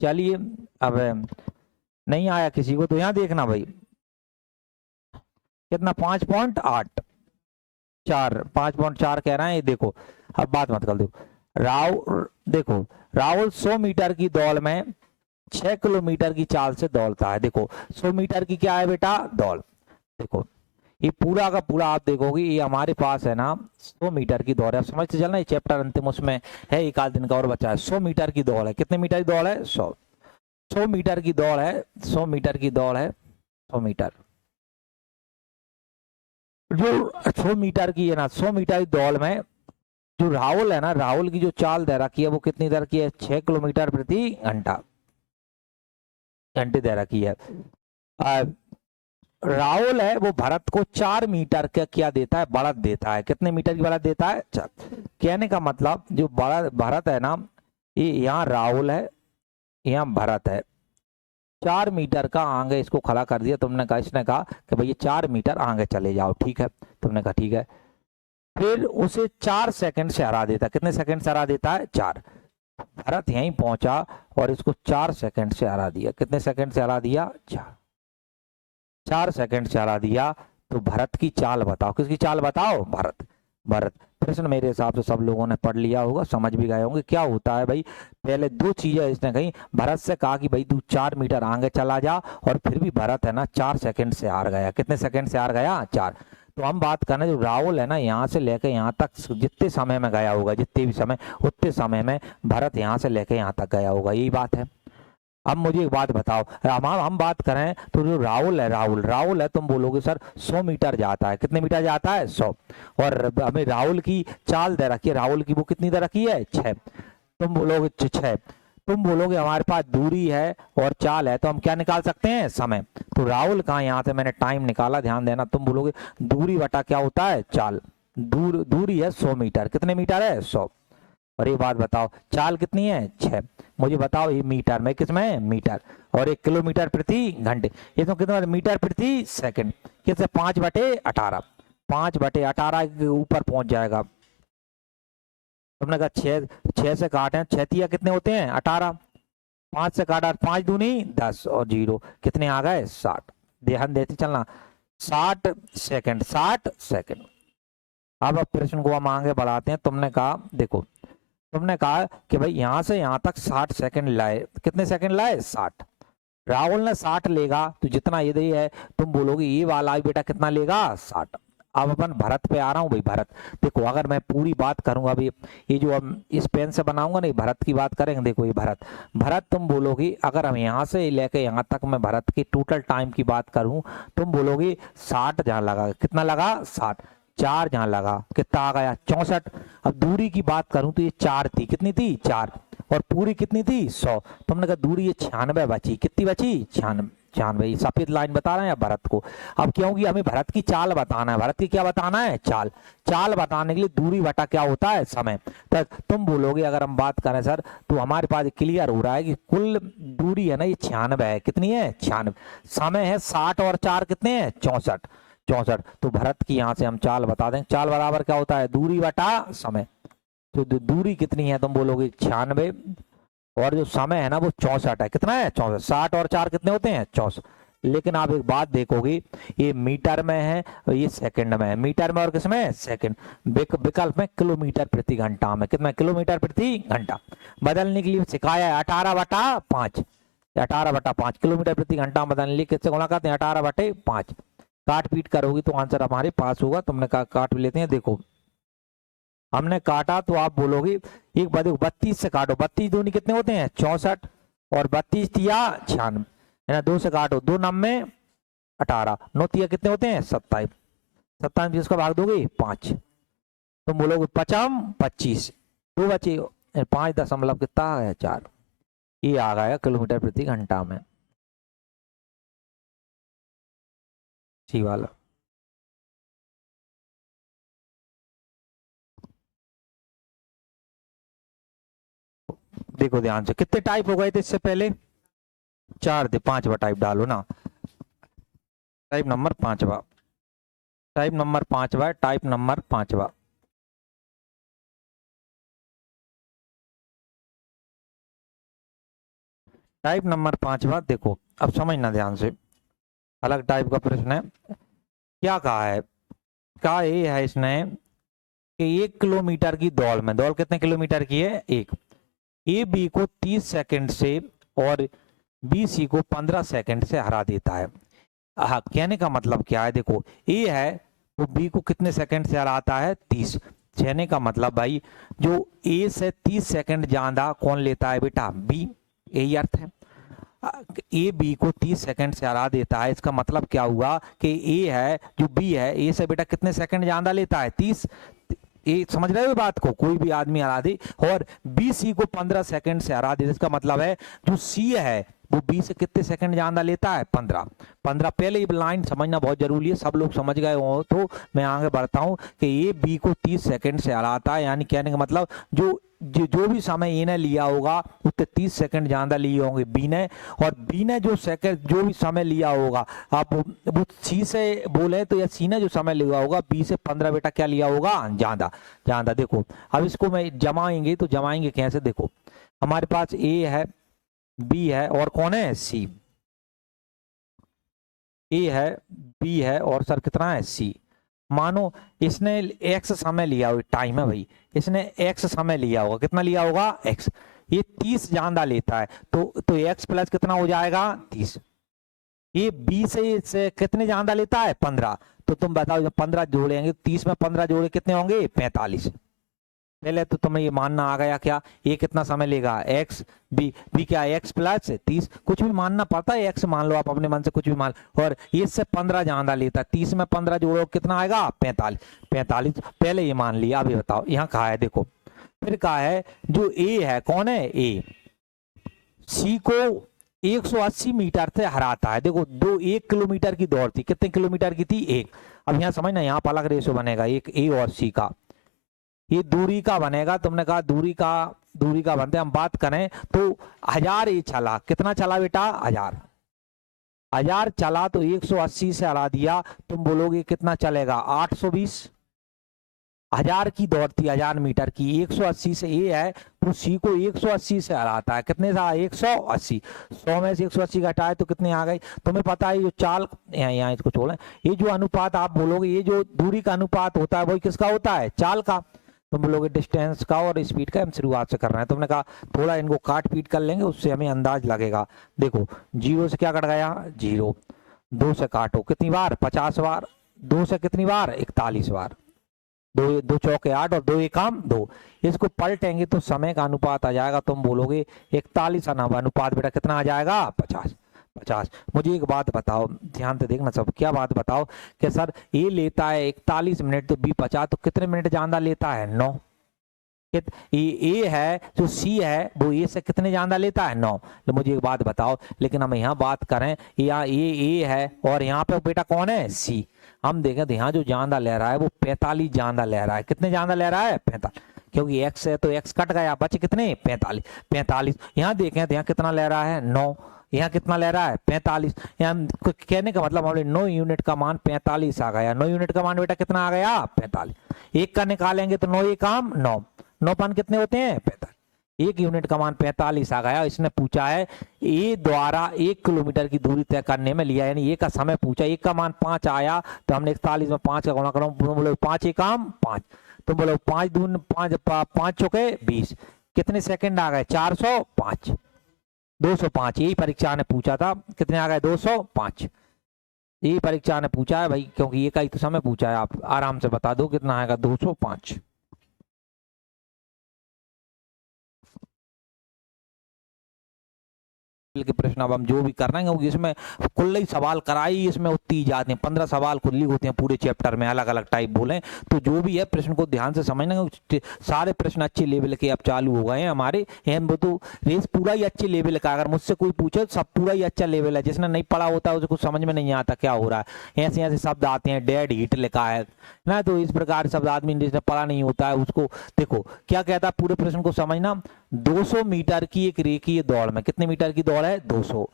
चलिए, अब नहीं आया किसी को तो यहाँ देखना भाई कितना 5.8 4 5.4 कह रहे हैं ये देखो। अब बात मत कर दो। देखो राहुल 100 मीटर की दौड़ में 6 किलोमीटर की चाल से दौड़ता है। देखो 100 मीटर की क्या है बेटा दौड़। देखो ये पूरा का पूरा आप देखोगे ये हमारे पास है ना 100 मीटर की दौड़ है। समझते चलना ये चैप्टर अंतिम उसमें है, एक आध दिन का और बचा है। 100 मीटर की दौड़ है। कितने मीटर की दौड़ है 100 मीटर की दौड़ है। 100 मीटर की दौड़ है 100 मीटर जो 100 मीटर की है ना 100 मीटर की दौड़ में जो राहुल है ना राहुल की जो चाल दे रखी है वो कितनी दे रखी है 6 किलोमीटर प्रति घंटे दे रखी है। राहुल है वो भरत को 4 मीटर का क्या देता है बढ़त देता है। कितने मीटर की बढ़त देता है 4। कहने का मतलब जो बड़ा भरत है ना ये यहाँ राहुल है यहाँ भरत है 4 मीटर का आगे इसको खड़ा कर दिया तुमने कहा। इसने कहा कि भाई ये 4 मीटर आगे चले जाओ ठीक है। तुमने कहा ठीक है। फिर उसे 4 सेकंड से हरा देता है। कितने सेकंड से हरा देता है 4। भरत यहीं पहुंचा और इसको 4 सेकंड से हरा दिया। कितने सेकंड से हरा दिया 4 सेकंड से हरा दिया। तो भरत की चाल बताओ। किसकी चाल बताओ भरत। भरत प्रश्न मेरे हिसाब से सब लोगों ने पढ़ लिया होगा समझ भी गए होंगे क्या होता है भाई। पहले दो चीजें इसने कही। भरत से कहा कि भाई तू 4 मीटर आगे चला जा और फिर भी भरत है ना 4 सेकंड से हार गया। कितने सेकंड से हार गया 4। तो हम बात करें जो राहुल है ना यहाँ से लेकर यहाँ तक जितने समय में गया होगा जितने भी समय उतने समय में भरत यहाँ से लेकर यहाँ तक गया होगा यही बात है। अब मुझे एक बात बताओ हम बात करें तो जो राहुल है राहुल है तुम बोलोगे सर 100 मीटर जाता है। कितने मीटर जाता है 100। और हमें राहुल की चाल दे रखी है राहुल की वो कितनी दे रखी है 6। तुम बोलोगे 6। तुम बोलोगे हमारे पास दूरी है और चाल है तो हम क्या निकाल सकते हैं समय। तो राहुल का यहाँ से मैंने टाइम निकाला ध्यान देना। तुम बोलोगे दूरी बटा क्या होता है चाल। दूरी है 100 मीटर। कितने मीटर है 100। और ये बात बताओ चाल कितनी है 6। मुझे बताओ ये मीटर में किसमें मीटर और 1 किलोमीटर प्रति घंटे इसमें कितना मीटर प्रति सेकंड। किससे 5/18 5/18 के ऊपर पहुंच जाएगा। तुमने कहा 6 से काटे 6 तिया कितने होते हैं 18। 5 से काटा 5 दूनी 10 और 0 कितने आ गए 60। ध्यान देते चलना 60 सेकंड 60 सेकंड। अब प्रश्न को हम आगे बढ़ाते हैं। तुमने कहा देखो तुमने कहा कि भाई यहां से यहां तक 60 सेकंड लाए। कितने सेकंड लाए 60। राहुल ने 60 लेगा तो जितना ये है तुम बोलोगे ये वाला बेटा कितना लेगा 60। अब अपन भरत पे आ रहा हूँ भाई। भरत देखो अगर मैं पूरी बात करूंगा अभी ये जो हम इस पेन से बनाऊंगा नहीं भरत की बात करेंगे। देखो ये भरत भरत तुम बोलोगे अगर हम यहाँ से लेके यहाँ तक मैं भरत के टोटल टाइम की बात करूं तुम बोलोगे 60 जहां लगा कितना लगा 60। 4 जहां लगा कितना आ गया 64। अब दूरी की बात करूं तो ये 4 थी। कितनी थी 4 और पूरी कितनी थी 100। तुमने कहा दूरी ये 96 बची। कितनी बची 96 सफेद लाइन बता रहे हैं भरत को। अब क्योंकि हमें भरत की चाल बताना है। भरत की क्या बताना है चाल। चाल बताने के लिए दूरी बटा क्या होता है समय। तो तुम बोलोगे अगर हम बात करें सर तो हमारे पास क्लियर हो रहा है कि कुल दूरी है ना ये 96 है। कितनी है 96। समय है 60 और 4 कितने हैं 64। तो भरत की यहां से हम चाल बता दें। चाल बराबर क्या होता है दूरी बटा समय। तो दूरी कितनी है तुम बोलोगे 96 और जो समय है ना वो 64 है। कितना है 64। 60 और 4 कितने होते हैं 64। लेकिन आप एक बात देखोगे ये मीटर में है और ये सेकंड में है। मीटर में और किसमें सेकंड। विकल्प में किलोमीटर प्रति घंटा में। कितना किलोमीटर प्रति घंटा बदलने के लिए सिखाया है 18/5। 18/5 किलोमीटर प्रति घंटा बदलने के लिए किससे गुणा करते हैं 18/5। काट पीट करोगी तो आंसर हमारे पास होगा। तुमने कहा काट भी लेते हैं। देखो हमने काटा तो आप बोलोगे एक बात 32 से काटो 32 दूनी कितने होते हैं 64 और 32 तिया 96 है ना। 2 से काटो 2 9 18 9 तिया कितने होते हैं 27। 27 किसका भाग दोगे 5। तुम बोलोगे 55 25 2 बचे 5 दशमलव कितना आ गया 4। ये आ गया किलोमीटर प्रति घंटा में सी वाला। देखो ध्यान से कितने टाइप हो गए थे इससे पहले 4 थे। 5वां टाइप डालो ना। टाइप नंबर 5वां टाइप नंबर 5वां। टाइप नंबर 5वां देखो, अब समझना ध्यान से, अलग टाइप का प्रश्न है। क्या कहा है, कहा ये है इसने कि 1 किलोमीटर की दौड़ में, दौड़ कितने किलोमीटर की है, 1, ए बी को 30 सेकंड से और बी सी को 15 सेकंड से हरा देता है। हाँ, कहने का मतलब क्या है, देखो ए है वो बी को कितने सेकंड से हराता है, 30। कहने का मतलब भाई जो ए से 30 सेकंड ज्यादा कौन लेता है बेटा, बी, यही अर्थ है। ए बी को 30 सेकंड से हरा देता है, इसका मतलब क्या हुआ कि ए है जो बी है, ए से बेटा कितने सेकंड ज्यादा लेता है, 30। ये समझ रहे हो बात को, कोई भी आदमी हरा दे, और बी सी को 15 सेकंड से हरा दे, इसका मतलब है जो सी है वो बी से कितने सेकंड ज्यादा लेता है, 15। पहले ये लाइन समझना बहुत जरूरी है, सब लोग समझ गए हो तो मैं आगे बढ़ता हूं कि ये बी को 30 सेकंड से हराता है, यानी कहने का मतलब जो भी समय ए ने लिया होगा उतने 30 सेकंड ज्यादा लिए होंगे बी ने, और बी ने जो भी समय लिया होगा, आप वो सी से बोले तो, या सी ने जो समय लिया होगा बी से 15 बेटा क्या लिया होगा, ज्यादा ज्यादा। देखो अब इसको मैं जमाएंगे तो जमाएंगे कैसे, देखो हमारे पास ए है, बी है और कौन है, सी। ए है, बी है और सर कितना है, सी। मानो इसने एक्स समय लिया हुआ, टाइम है भाई, इसने एक्स समय लिया होगा, कितना लिया होगा, एक्स। ये 30 ज्यादा लेता है तो एक्स प्लस कितना हो जाएगा, 30। ये बी से कितने ज्यादा लेता है, 15। तो तुम बताओ जब 15 जोड़ेंगे, 30 में 15 जोड़े कितने होंगे, 45। पहले तो तुम्हें ये मानना आ गया क्या, ये कितना समय लेगा, एक्स, बी क्या, एक्स प्लस 30, कुछ भी मानना पड़ता है, एक्स मान लो आप अपने मन से कुछ भी मान, और ये इससे 15 ज्यादा लेता है, 30 में 15 जोड़ो कितना आएगा, 45। 45 पहले ये मान लिया, अभी बताओ यहाँ कहा है, देखो फिर कहा है जो ए है, कौन है, ए सी को 180 मीटर से हराता है। देखो 1 किलोमीटर की दौड़ थी, कितने किलोमीटर की थी, 1। अब यहाँ समझना, यहाँ पर अलग रेशो बनेगा, एक ए और सी का, ये दूरी का बनेगा, तुमने कहा दूरी का बनते, हम बात करें तो 1000 ये चला, कितना चला बेटा, 1000 चला तो 180 से हरा दिया, तुम बोलोगे कितना चलेगा, 820। 1000 की दौड़ थी, 1000 मीटर की, 180 से ये है तो सी को 180 से हराता है, कितने था, 180। 100 में से 180 घटाए तो कितने आ गए, तुम्हें पता है ये चाल, यहाँ इसको छोड़ें, ये जो अनुपात आप बोलोगे, ये जो दूरी का अनुपात होता है वही किसका होता है, चाल का। तुम लोग डिस्टेंस का और स्पीड का हम शुरुआत से कर रहे हैं, तुमने कहा थोड़ा इनको काट पीट कर लेंगे, उससे हमें अंदाज लगेगा। देखो 0 से क्या कट गया, 0, 2 से काटो कितनी बार, 50 बार, 2 से कितनी बार, 41 बार, 2 चौके 8 और 2 एकम 2। इसको पलटेंगे तो समय का अनुपात आ जाएगा, तुम बोलोगे 41 अनुपात बेटा कितना आ जाएगा, 50। 50। मुझे एक बात बताओ, ध्यान से देखना सब, क्या बात बताओ कि सर ए लेता है 41 मिनट तो बी 50, तो कितने मिनट ज्यादा लेता है, 9। ए है जो सी है वो ए से कितने ज्यादा लेता है, 9। तो मुझे एक बात बताओ, लेकिन हम यहाँ बात करें, यहाँ ए है और यहाँ पे बेटा कौन है, सी। हम देखें तो यहाँ जो ज्यादा ले रहा है वो 45 ज्यादा ले रहा है, कितने ज्यादा ले रहा है, 45, क्योंकि एक्स है तो एक्स कट गया, बचे कितने, 45। 45 यहाँ देखें तो यहाँ कितना ले रहा है, 9, यहाँ कितना ले रहा है, 45। यहाँ कहने का मतलब हमारे 9 यूनिट का मान 45 आ गया, 9 यूनिट का मान बेटा कितना आ गया, 45। एक का निकालेंगे तो 9 काम 9, 9 पान कितने होते हैं, 45। 1 यूनिट का मान 45 आ गया। इसने पूछा है ए द्वारा 1 किलोमीटर की दूरी तय करने में लिया, यानी ए का समय पूछा, एक का मान 5 आया तो हमने 41 में 5 का गुणा करो, तुम बोलो 5 एक काम 5, तुम बोलो 5 दून 5 5 चौके 20, कितने सेकंड आ गए, 405, 205। यही परीक्षा ने पूछा था, कितने आ गए, 205। यही परीक्षा ने पूछा है भाई, क्योंकि ये का ही तो समय पूछा है, आप आराम से बता दो कितना आएगा, 205। के प्रश्न अब हम जो भी कर रहे हैं, इसमें कुल ही सवाल कराई, इसमें उतनी जाते हैं 15 सवाल खुली होते हैं पूरे चैप्टर में, अलग अलग टाइप बोले, तो जो भी है प्रश्न को ध्यान से समझना। सारे प्रश्न अच्छे लेवल के अब चालू हो गए हैं हमारे, वो तो रेस पूरा ही अच्छे लेवल का, अगर मुझसे कोई पूछे सब पूरा ही अच्छा लेवल है, जिसने नहीं पढ़ा होता है उसे कुछ समझ में नहीं आता क्या हो रहा है। ऐसे ऐसे शब्द आते हैं, डेड हीट लिखा है ना, तो इस प्रकार शब्द आदमी जिसने पढ़ा नहीं होता है उसको, देखो क्या कहता है, पूरे प्रश्न को समझना। 200 मीटर की एक रेखीय दौड़ में, कितने मीटर की दौड़ है, 200,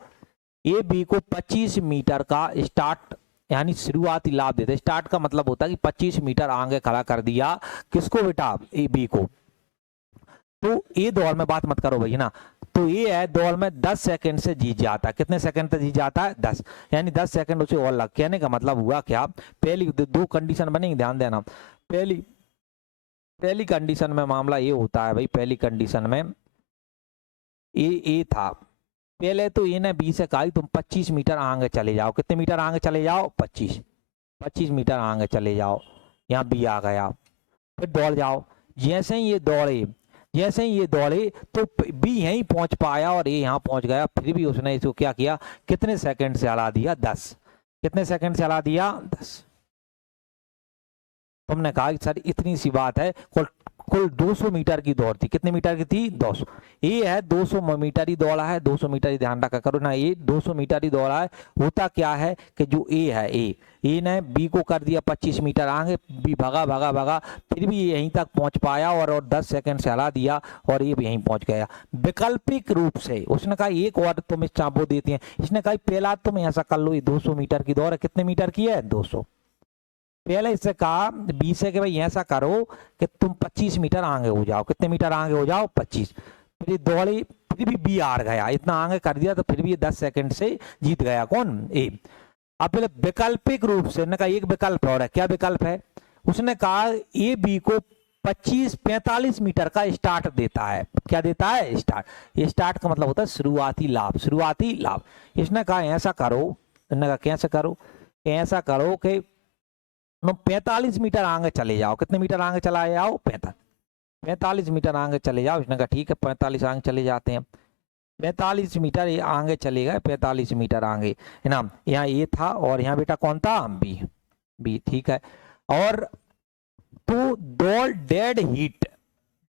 ए बी को 25 मीटर का स्टार्ट यानी शुरुआती लाभ देते, स्टार्ट का मतलब होता है कि 25 मीटर आगे खड़ा कर दिया, किसको बेटा, ए बी को। तो ये दौड़ में बात मत करो भैया ना, तो ये है दौड़ में 10 सेकंड से जीत जाता है। कितने सेकंड तक जीत जाता है? 10, यानी 10 सेकंड उसे और लग। कहने का मतलब हुआ क्या, पहली दो कंडीशन बनेगी, ध्यान देना। पहली कंडीशन में मामला ये होता है भाई, पहली कंडीशन में ये था, पहले तो ये ने बी से कहा तुम 25 मीटर आगे चले जाओ। कितने मीटर आगे चले जाओ? 25 मीटर आगे चले जाओ। यहाँ बी आ गया, फिर दौड़ जाओ। जैसे ही ये दौड़े तो बी यहीं पहुंच पाया और ये यहाँ पहुंच गया। फिर भी उसने इसको क्या किया, कितने सेकंड से हरा दिया? 10। कितने सेकंड से हरा दिया? 10। तुमने कहा कि सर इतनी सी बात है, कुल 200 मीटर की दौड़ थी। कितने मीटर की थी? 200। ये है 200 मीटर ही दौड़ा है, 200 मीटर ही, ध्यान रखा करो ना, ये 200 मीटर ही दौड़ा है। होता क्या है कि जो ए है, ए ने बी को कर दिया 25 मीटर आगे, बी भगा, फिर भी यहीं तक पहुंच पाया और 10 सेकंड से हरा दिया और ये भी यहीं पहुंच गया। वैकल्पिक रूप से उसने कहा एक और तुम इस चाबो देती है, इसने कहा पहला तुम ऐसा कर लो, ये 200 मीटर की दौड़ है। कितने मीटर की है? 200। पहले इससे कहा बी से कि भाई ऐसा करो कि तुम 25 मीटर आगे हो जाओ। कितने मीटर आगे हो जाओ? 25। फिर ये दौड़ी, फिर भी बी हार गया, इतना आगे कर दिया तो फिर भी ये 10 सेकंड से जीत गया। कौन? ए। अब पहले वैकल्पिक रूप से ने कहा एक विकल्प और है। क्या विकल्प है? उसने कहा ए बी को 45 मीटर का स्टार्ट देता है। क्या देता है? स्टार्ट। ये स्टार्ट का मतलब होता है शुरुआती लाभ। इसने कहा ऐसा करो, इसने कहा कैसे करो? ऐसा करो कि 45 मीटर आगे चले जाओ। कितने मीटर आगे चला जाओ? 45 मीटर आगे चले जाओ। इसने कहा ठीक है, 45 आगे चले जाते हैं। 45 मीटर ये आगे चले गए, 45 मीटर आगे है ना। यहाँ ए था और यहाँ बेटा कौन था? बी। ठीक है। और तो दौड़ डेड हीट।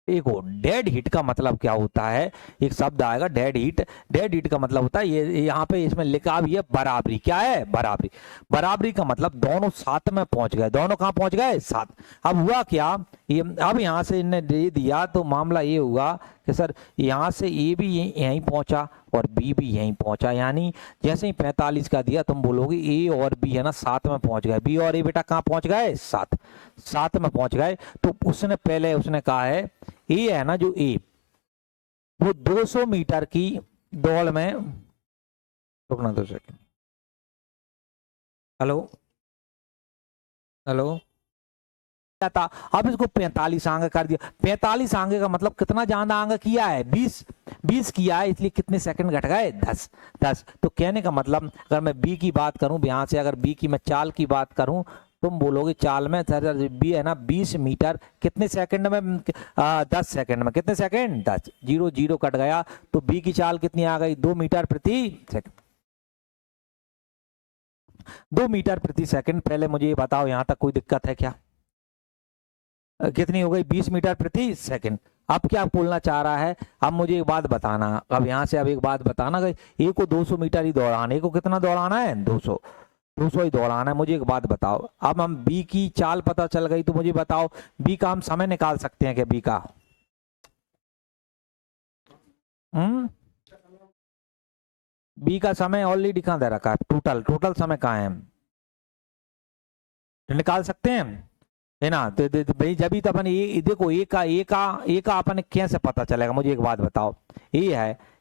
देखो डेड हीट का मतलब क्या होता है, एक शब्द आएगा डेड हीट का मतलब होता है ये यहाँ पे इसमें लिखा भी है बराबरी। क्या है? बराबरी का मतलब दोनों साथ में पहुंच गए। दोनों कहाँ पहुंच गए? साथ। अब हुआ क्या, ये अब यहाँ से इन्हें दे दिया तो मामला ये हुआ कि सर यहाँ से ए भी यहीं पहुंचा और बी भी यहीं पहुंचा, यानी जैसे ही 45 का दिया तुम बोलोगे ए और बी है ना साथ में पहुंच गए। बी और ए बेटा कहाँ पहुंच गए? साथ में पहुंच गए। तो उसने कहा है ए है ना, जो ए वो 200 मीटर की दौड़ में, रुकना 2 सेकंड। हेलो था। अब इसको 45 आगे कर दिया। 45 आगे का मतलब कितना ज्यादा आगे किया है? 20 किया है, इसलिए कितने सेकंड घट गए? 10। तो कहने का मतलब अगर मैं बी की बात करूं, यहां से अगर बी की मैं चाल की बात करूं, तुम बोलोगे चाल में बी है ना 20 मीटर कितने सेकंड में? 10 सेकंड में। कितने सेकंड? 10। 0 कट गया तो बी की चाल कितनी आ गई? 2 मीटर प्रति सेकंड। 2 मीटर प्रति सेकंड। पहले मुझे ये बताओ यहां तक कोई दिक्कत है क्या? कितनी हो गई? 20 मीटर प्रति सेकंड। अब क्या बोलना चाह रहा है? अब मुझे एक बात बताना, अब यहां से अब एक बात बताना कि ए को 200 मीटर ही दौड़ाना है। ए को कितना दौड़ाना है? 200 ही दौड़ाना है। मुझे एक बात बताओ, अब हम बी की चाल पता चल गई तो मुझे बताओ बी का हम समय निकाल सकते हैं क्या? बी का बी का समय ऑलरेडी कहां दे रखा है? टोटल समय कहां है? निकाल सकते हैं है ना। तो भाई जब भी तो अपन ये देखो ए का अपन कैसे पता चलेगा? मुझे एक बात बताओ, ये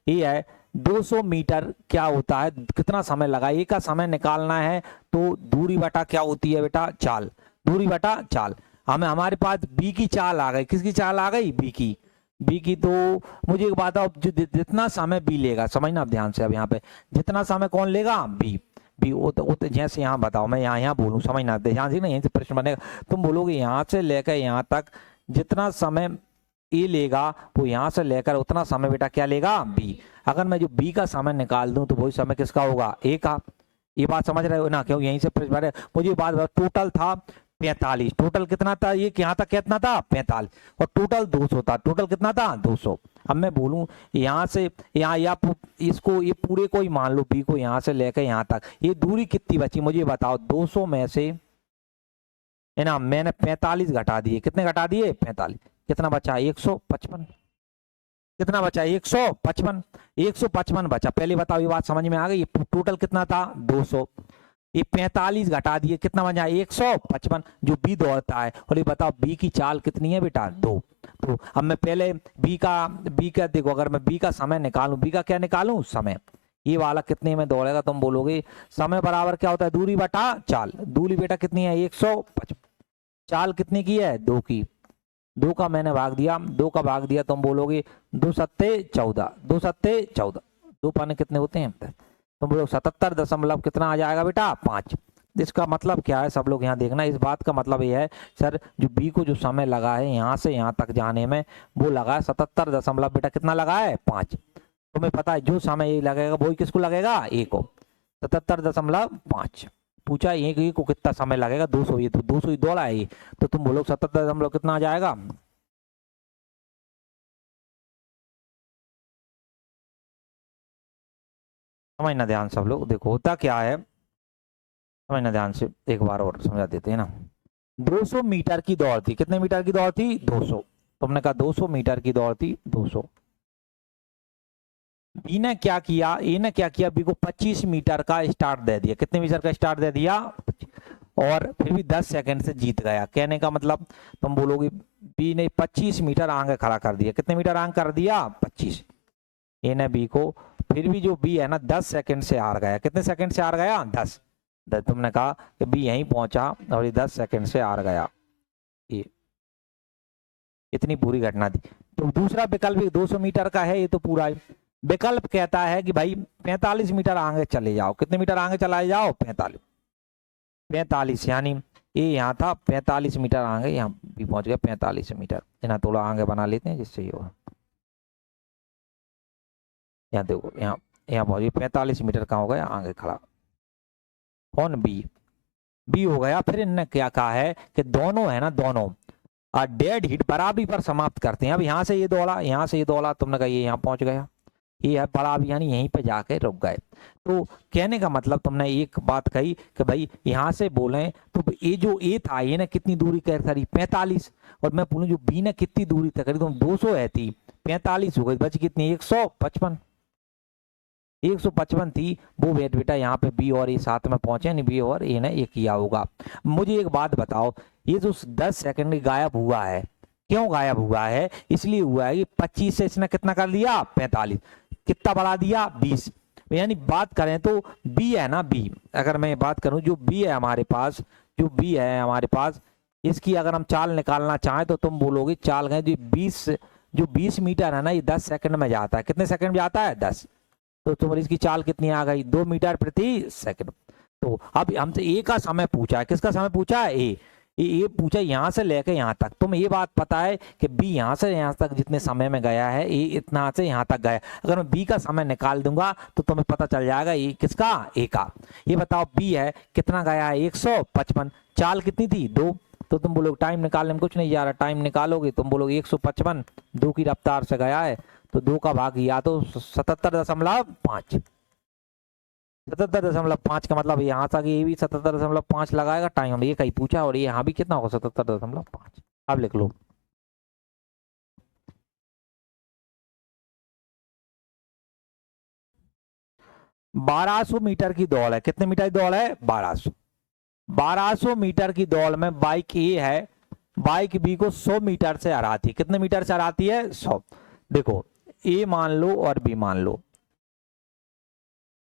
है 200 मीटर क्या होता है, कितना समय लगा? ए का समय निकालना है तो दूरी बटा क्या होती है बेटा? चाल। दूरी बटा चाल। हमारे पास बी की चाल आ गई। किसकी चाल आ गई? बी की। तो मुझे एक बात बताओ, जो जितना समय बी लेगा, समझना आप ध्यान से, अब यहाँ पे जितना समय कौन लेगा? बी। वो तो जैसे यहाँ बताओ, मैं यहाँ बोलूँ, समझना ध्यान से ना, यहीं से प्रश्न बनेगा। तुम बोलोगे यहाँ से लेकर यहाँ तक जितना समय ए लेगा वो यहाँ से लेकर उतना समय बेटा क्या लेगा? बी। अगर मैं जो बी का समय निकाल दूं तो वही समय किसका होगा? ए का। ये बात समझ रहे हो ना? क्यों यहीं से प्रश्न, मुझे बात टोटल था 45। टोटल कितना था? ये यहाँ तक कितना था? 45। और टोटल 200 था। टोटल कितना था? 200। अब मैं बोलूं यहाँ से यहाँ, या इसको ये पूरे को ही मान लो, बी को यहाँ से लेकर यहाँ तक, ये दूरी कितनी बची मुझे बताओ? 200 में से है ना मैंने 45 घटा दिए। कितने घटा दिए? 45। कितना बचा? 155। कितना बचा? 155 बचा। पहले बताओ, ये बात समझ में आ गई? टोटल कितना था? 200। ये 45 घटा दिए कितना बचा 155 जो बी दौड़ता है। और ये बताओ बी की चाल कितनी है बेटा 2। तो अब मैं पहले बी का देखो, अगर मैं बी का समय निकालूं, बी का क्या निकालूं समय, ये वाला कितने में दौड़ेगा, तुम बोलोगे समय बराबर क्या होता है दूरी बटा चाल। दूरी बेटा कितनी है 155, चाल कितने की है 2 की, 2 का मैंने भाग दिया, 2 का भाग दिया, तुम बोलोगे 2 सत्ते 14, 2 सत्ते 14, 2 पाने कितने होते हैं, तुम बोलोगे 77 दशमलव कितना आ जाएगा बेटा 5। इसका मतलब क्या है सब लोग यहाँ देखना, इस बात का मतलब ये है सर जो बी को जो समय लगा है यहाँ से यहाँ तक जाने में वो लगा है 77 दशमलव बेटा कितना लगा है 5। तुम्हें पता है जो समय ये लगेगा वही किसको लगेगा ए को, 77.5 पूछा, एक को कितना समय लगेगा 200, ये तो 200 ही दौड़ा है, तो तुम बोलो 77 कितना आ जाएगा, समझना ध्यान सब लोग। देखो होता क्या है, समझना ध्यान से, एक बार और समझा देते हैं ना। 200 मीटर की दौड़ थी, कितने मीटर की दौड़ थी 200, तुमने कहा 200 मीटर की दौड़ थी 200। बी ने क्या किया, ए ने क्या किया, बी को 25 मीटर का स्टार्ट दे दिया, कितने मीटर का स्टार्ट दे दिया, और फिर भी 10 सेकंड से जीत गया। कहने का मतलब तुम बोलोगे बी ने 25 मीटर आगे खड़ा कर दिया, कितने मीटर आगे कर दिया 25, ए ने बी को, फिर भी जो बी है ना 10 सेकंड से हार गया, कितने सेकंड से हार गया 10, तुमने कहा कि बी यहीं पहुंचा और ये 10 सेकंड से हार गया, ये इतनी पूरी घटना थी। तो दूसरा विकल्प 200 मीटर का है, ये तो पूरा विकल्प कहता है कि भाई 45 मीटर आगे चले जाओ, कितने मीटर आगे चलाए जाओ 45 यानी ये यहाँ था 45 मीटर आगे, यहाँ भी पहुंच गया 45 मीटर, यहाँ थोड़ा आगे बना लेते हैं जिससे ये हो, यहाँ देखो यहाँ पहुंच गया 45 मीटर कहाँ हो गया आगे खड़ा, कौन बी हो गया। फिर इनने क्या कहा है कि दोनों है ना, दोनों डेड हिट बराबरी पर समाप्त करते हैं। अब यहाँ से ये दौड़ा, यहाँ से ये दौड़ा, तुमने कहा ये यहाँ पहुंच गया, ये है बराबरी यानी यहीं पे जाके रुक गए। तो कहने का मतलब तुमने एक बात कही कि भाई यहाँ से बोले तो ये जो ए था ये ने कितनी दूरी तय करी 45, और मैं बोलूँ जो बी ने कितनी दूरी तय करी, तो 200 है थी 45 हो गई, बच कितनी 155 थी, वो बेटा यहाँ पे बी और ए साथ में पहुंचे, नहीं बी और ए ने ये किया होगा। मुझे एक बात बताओ, ये जो 10 सेकंड गायब हुआ है, क्यों गायब हुआ है, इसलिए हुआ है कि 25 से इसने कितना कर दिया 45, कितना बढ़ा दिया 20, यानी बात करें तो बी है ना, बी अगर मैं बात करूं जो बी है हमारे पास, जो बी है हमारे पास, इसकी अगर हम चाल निकालना चाहें तो तुम बोलोगे चाल गए जो 20 मीटर है ना ये 10 सेकंड में जाता है, कितने सेकंड में जाता है 10, तो तुम्हारी इसकी चाल कितनी आ गई 2 मीटर प्रति सेकंड। तो अब हमसे ए का समय पूछा है, किसका समय पूछा है ये पूछा यहाँ से लेके यहाँ तक, तुम्हें ये बात पता है कि बी यहाँ से यहाँ तक जितने समय में गया है ए इतना से यहाँ तक गया, अगर मैं बी का समय निकाल दूंगा तो तुम्हें पता चल जाएगा ये किसका ए का। ये बताओ बी है कितना गया है 155, चाल कितनी थी 2, तो तुम बोलोगे टाइम निकालने में कुछ नहीं जा रहा, टाइम निकालोगे तुम बोलोगे 155 2 की रफ्तार से गया है, तो 2 का भाग या तो 77.5, 77.5 का मतलब यहाँ तक ये भी 77.5 लगाएगा टाइम, ये कहीं पूछा, और ये यहाँ भी कितना होगा 77.5। अब लिख लो बारह मीटर की दौड़ है, कितने मीटर की दौड़ है 1200 मीटर की दौड़ में बाइक ए है, बाइक बी को 100 मीटर से हराती है, कितने मीटर से हराती है 100। देखो ए मान लो और बी मान लो,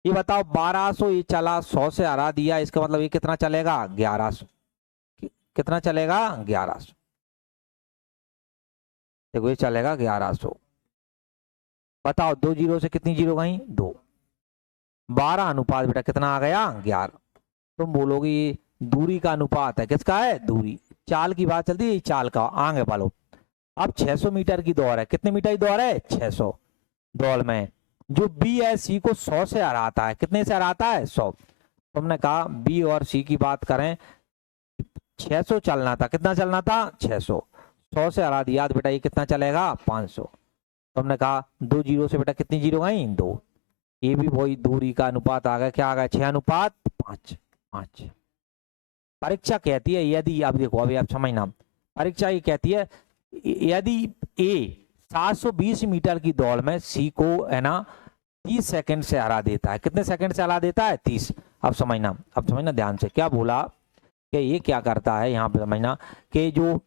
ये बताओ 1200 ये चला 100 से हरा दिया, इसका मतलब ये कितना चलेगा 1100, कितना चलेगा 1100, देखो ये चलेगा 1100, बताओ 2 जीरो से कितनी जीरो गई 2, 12 अनुपात बेटा कितना आ गया 11। तुम बोलोगे ये दूरी का अनुपात है, किसका है दूरी, चाल की बात चलती है चाल का, आगे बोलो। अब 600 मीटर की दौड़ है, कितने मीटर की दौड़ है 600, दौड़ में जो बी है सी को 100 से हराता है, कितने से हराता है 100, तुमने कहा बी और सी की बात करें 600 चलना था, कितना चलना था 600, 100 से हरा दिया तो बेटा ये कितना चलेगा 500, तुमने कहा 2 जीरो से बेटा कितनी जीरो गई 2, ये भी वही दूरी का अनुपात आ गया, क्या आ गया 6:5। परीक्षा कहती है यदि, अब देखो अभी आप समझना, परीक्षा ये कहती है यदि ए 720 मीटर की दौड़ में सी को है ना 30 सेकंड से हरा देता है, कितने सेकंड से हरा देता है 30, अब समझना ध्यान से। क्या बोला कि ये क्या करता है, यहाँ पे समझना कि जो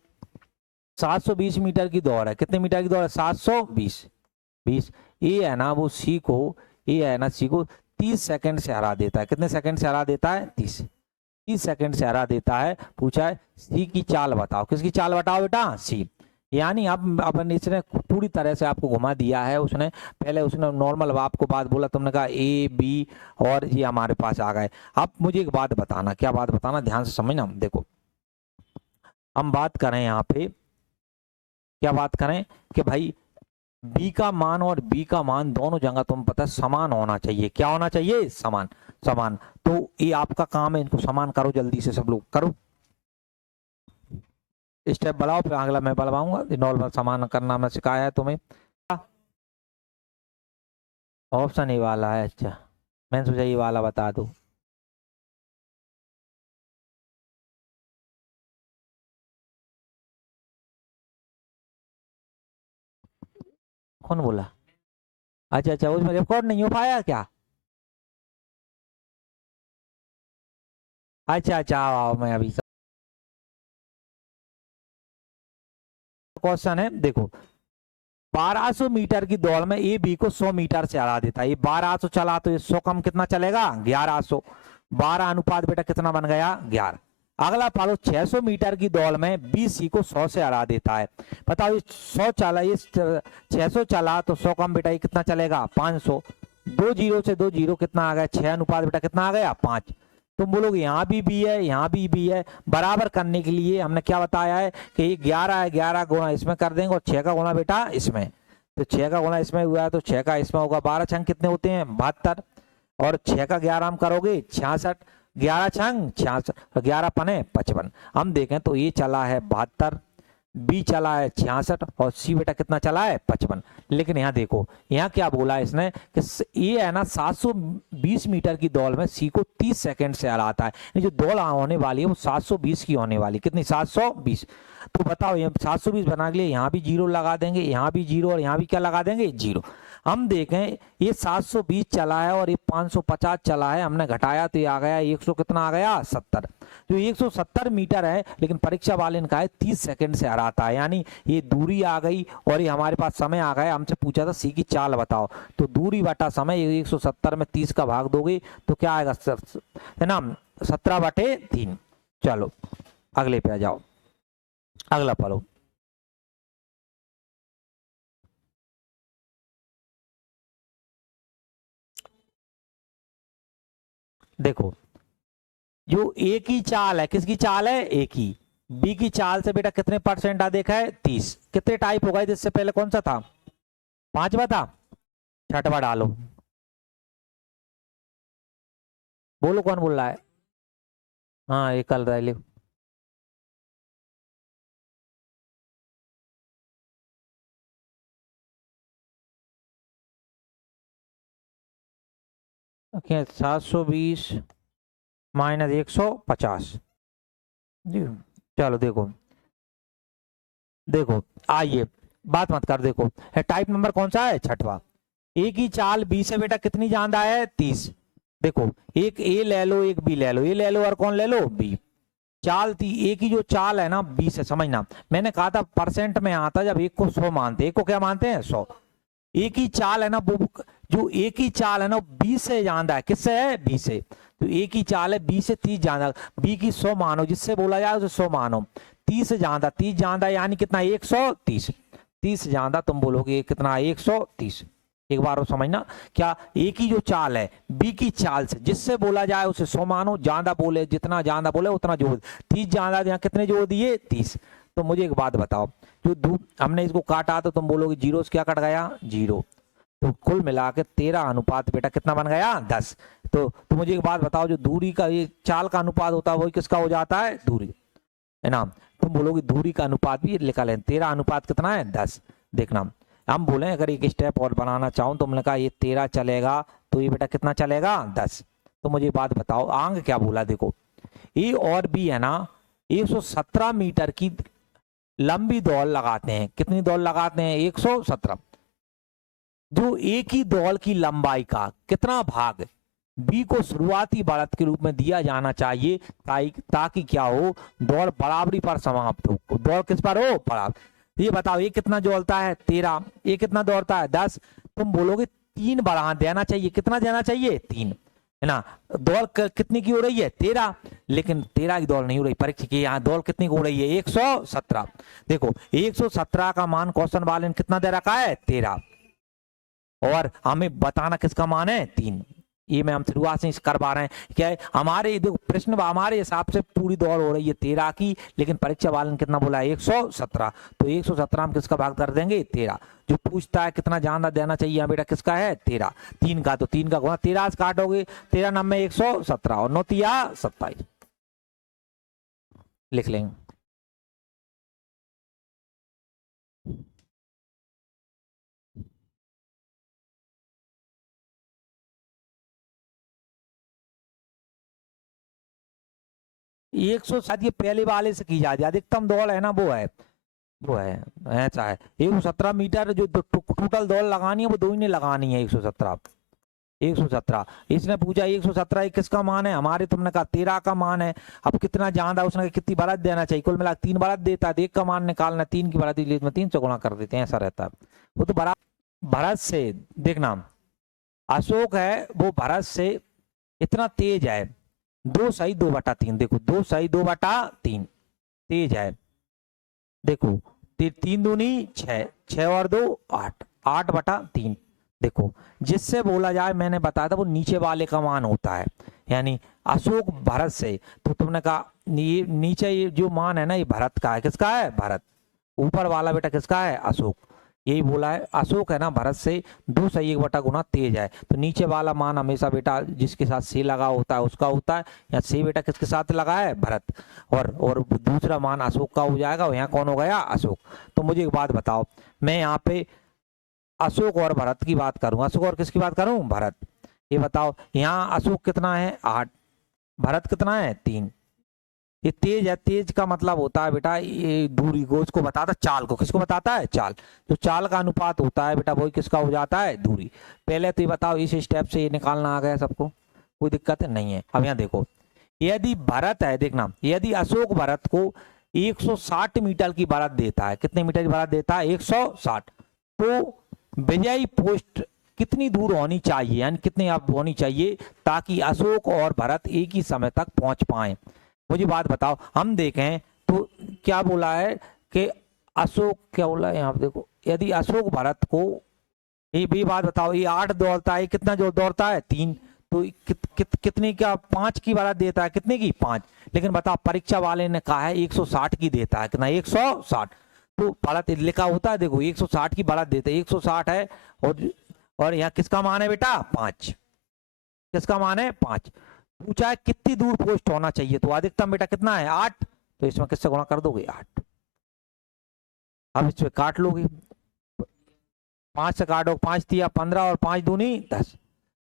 720 मीटर की दौड़ है, कितने मीटर की दौड़ है, 720 ये है ना वो सी को, ये है ना सी को 30 सेकंड से हरा देता है। कितने सेकंड से हरा देता है, 30 सेकंड से हरा देता है। पूछा है सी की चाल बताओ, किसकी चाल बताओ बेटा, सी। यानी अब अपन इसने पूरी तरह से आपको घुमा दिया है। उसने पहले उसने नॉर्मल आपको बात बोला, तुमने कहा ए बी और ये हमारे पास आ गए। अब मुझे एक बात बताना, क्या बात बताना, ध्यान से समझना। देखो हम बात करें यहाँ पे, क्या बात करें कि भाई बी का मान और बी का मान दोनों जगह तुम पता समान होना चाहिए। क्या होना चाहिए, समान। समान तो ये आपका काम है, इनको समान करो जल्दी से सब लोग करो। स्टेप बढ़ाओ, फिर अगला मैं बढ़ाऊंगा। नॉर्मल समान करना मैं सिखाया है तुम्हें। ऑप्शन ये वाला है, अच्छा मैंने सोचा ये वाला बता दो। कौन बोला, अच्छा अच्छा उसमें रिकॉर्ड नहीं हो पाया क्या, अच्छा अच्छा आओ मैं अभी। क्वेश्चन है देखो, 1200 मीटर की दौड़ में ए बी को 100 मीटर से हरा देता है। ये 1200 चला तो ये 100 कम कितना चलेगा, 1100। 12 अनुपात बेटा कितना बन गया, 11। अगला पढ़ो, 600 मीटर की दौड़ में बी सी को 100 से हरा देता है। बताओ ये 100 चला, ये 600 चला तो 100 कम बेटा ये कितना चलेगा, 500। 2 जीरो से 2 जीरो कितना आ गया, 6 अनुपात बेटा कितना आ गया, 5। तुम बोलोगे यहाँ भी बी है, यहाँ भी बी है। बराबर करने के लिए हमने क्या बताया है कि ये 11 है, 11 गुणा इसमें कर देंगे और 6 का गुणा बेटा इसमें। तो 6 का गुणा इसमें हुआ है तो 6 का इसमें होगा। 12 छंग कितने होते हैं, 72। और 6 का 11 हम करोगे 66। 11 छंग 66, 11 पने 55। हम देखें तो ये चला है 72, बी चला है 66 और सी बेटा कितना चला है, 55। लेकिन यहाँ देखो, यहाँ क्या बोला है इसने कि ये है ना 720 मीटर की दौड़ में सी को 30 सेकंड से हराता है। ये जो दौड़ होने वाली है वो 720 की होने वाली, कितनी, 720। तो बताओ ये 720 बनाने के लिए यहाँ भी जीरो लगा देंगे, यहाँ भी जीरो और यहाँ भी क्या लगा देंगे, जीरो। हम देखें ये 720 चला है और ये 550 चला है, हमने घटाया तो ये आ गया 100, कितना आ गया, 70। जो 170 मीटर है, लेकिन परीक्षा वाले ने कहा है 30 सेकंड से हराता है। यानी ये दूरी आ गई और ये हमारे पास समय आ गया। हमसे पूछा था सी की चाल बताओ, तो दूरी बटा समय, 170 में 30 का भाग दोगे तो क्या आएगा, है ना, 17/3। चलो अगले पे आ जाओ, अगला पढ़ो। देखो जो ए की चाल है, किसकी चाल है, ए की। बी की चाल से बेटा कितने परसेंट आ देखा है, 30। कितने टाइप हो गए, जिससे पहले कौन सा था, 5वां था, 6वां डालो। बोलो कौन बोल रहा है, हाँ ये कल रहा, ओके 720 माइनस 150 जी। चलो देखो, देखो आइए बात मत कर, देखो टाइप नंबर कौन सा है, 6वां। ए की चाल बी से बेटा कितनी ज्यादा है, 30। देखो एक ए ले लो, एक बी ले लो, ए ले लो और कौन ले लो, बी। चाल थी ए की, जो चाल है ना बी से, समझना मैंने कहा था परसेंट में आता जब एक को 100 मानते, एक को क्या मानते हैं, 100। एक ही चाल है ना वो, जो एक ही चाल है ना 20 से ज्यादा है, किससे है, बी से। तो एक ही चाल है 20 से 30 ज्यादा, बी की 100 मानो, जिससे बोला जाए उसे 100 मानो। 30 ज्यादा, 30 ज्यादा यानी कितना, 130। 30 ज्यादा तुम बोलोगे कितना, 130। एक बार वो समझना, क्या एक ही जो चाल है बी की चाल से, जिससे बोला जाए उसे 100 मानो, ज्यादा बोले, जितना ज्यादा बोले उतना जोड़। 30 ज्यादा, यहाँ कितने जोड़ दिए, 30। तो मुझे एक बात बताओ, जो हमने इसको काटा तो तुम बोलोगे जीरो से क्या कट गया, जीरो। तो कुल मिला के 13 अनुपात बेटा कितना बन गया, 10। तो मुझे एक बात बताओ, जो दूरी का ये चाल का अनुपात होता है वही किसका हो जाता है, दूरी, है ना। तुम बोलोगे दूरी का अनुपात भी लिखा लें, 13 अनुपात कितना है, 10। देखना हम बोले अगर एक स्टेप और बनाना चाहूं तो हमने कहा ये 13 चलेगा तो ये बेटा कितना चलेगा, 10। तो मुझे बात बताओ आंग क्या बोला, देखो ए और बी है ना 117 मीटर की लंबी दौड़ लगाते हैं। कितनी दौड़ लगाते हैं, 117। जो एक ही दौड़ की लंबाई का कितना भाग बी को शुरुआती बढ़त के रूप में दिया जाना चाहिए ताकि क्या हो, दौड़ बराबरी पर समाप्त हो। दौड़ किस पर हो, बराबर। ये बताओ ये कितना दौड़ता है 13, ये कितना दौड़ता है 10। तुम बोलोगे 3 बढ़ा देना चाहिए, कितना देना चाहिए 3, है ना। दौड़ कितनी की हो रही है 13, लेकिन 13 की दौड़ नहीं हो रही। परीक्षा की यहाँ दौड़ कितनी की हो रही है 117। देखो 117 का मान क्वेश्चन वाले ने कितना दे रखा है 13, और हमें बताना किसका मान है 3। ये मैं हम शुरुआत से करवा रहे हैं। क्या है हमारे देखो प्रश्न हमारे हिसाब से पूरी दौड़ हो रही है 13 की, लेकिन परीक्षा वाले ने कितना बोला है 117। तो 117 में किसका भाग कर देंगे 13। जो पूछता है कितना ज्यादा देना चाहिए बेटा किसका है 13, 3 का, तो 3 का गुणा 13 से काटोगे 13 9 117 और 9 तिया 27 लिख लेंगे। एक सौ शायद ये पहले वाले से की जाती है, अधिकतम दौड़ है ना वो है ऐसा है। 117 मीटर जो टोटल दौड़ लगानी है वो दो ही ने लगानी है 117। 117 इसने पूछा 117 किसका मान है, हमारे तुमने कहा 13 का मान है। अब कितना ज्यादा उसने कितनी बढ़त देना चाहिए, कुल मिला 3 बढ़त देता है, 1 का मान निकालना, 3 की बढ़त में 3 से गुणा कर देते हैं, ऐसा रहता है। वो तो भरत से देखना अशोक है वो भरत से इतना तेज है, 2/2/3। देखो 2/2/3 तेज है। देखो 3 दूनी 6, 6 और 2 8, 8/3। देखो जिससे बोला जाए मैंने बताया था वो नीचे वाले का मान होता है, यानी अशोक भरत से। तो तुमने कहा ये नीचे ये जो मान है ना ये भरत का है, किसका है भरत। ऊपर वाला बेटा किसका है अशोक। यही बोला है अशोक है ना भरत से 2/1 तेज है। तो नीचे वाला मान हमेशा बेटा जिसके साथ से लगा होता है उसका होता है। यहाँ से बेटा किसके साथ लगा है भरत, और दूसरा मान अशोक का हो जाएगा। यहाँ कौन हो गया अशोक। तो मुझे एक बात बताओ, मैं यहाँ पे अशोक और भरत की बात करूं, अशोक और किसकी बात करूं भरत। ये बताओ यहाँ अशोक कितना है 8, भरत कितना है 3। ये तेज है, तेज का मतलब होता है बेटा ये दूरी को उसको बताता है, चाल को किसको बताता है चाल। तो चाल का अनुपात होता है बेटा वही किसका हो जाता है दूरी। पहले तो ये बताओ इस स्टेप से ये निकालना आ गया सबको, कोई दिक्कत नहीं है। अब यहाँ देखो यदि भरत है, देखना यदि अशोक भरत को 160 मीटर की बढ़त देता है, कितने मीटर की बढ़त देता है 160, तो विजयी पोस्ट कितनी दूर होनी चाहिए, यानी कितनी आप होनी चाहिए ताकि अशोक और भरत एक ही समय तक पहुंच पाए। मुझे बात बताओ, हम देखें तो क्या बोला है कि अशोक क्या बोला है यहाँ पे देखो, यदि अशोक भरत को ये भी बात बताओ, ये 8 दौड़ता है, कितना जो दौड़ता है 3, तो कितने का 5 की बढ़त देता है, कितने की 5। लेकिन बताओ परीक्षा वाले ने कहा है 160 की देता है, कितना 160। तो बढ़त लिखा होता है देखो 160 की बढ़त देते 160 है, और यहाँ किसका मान है बेटा 5, किसका मान है 5। पूछा है कितनी दूर पोस्ट होना चाहिए, तो अधिकतम बेटा कितना है 8, तो इसमें किससे गुणा कर दोगे 8। अब इसमें काट लोगे 5 से काटो, 5 तिया 15 और 5 दूनी 10,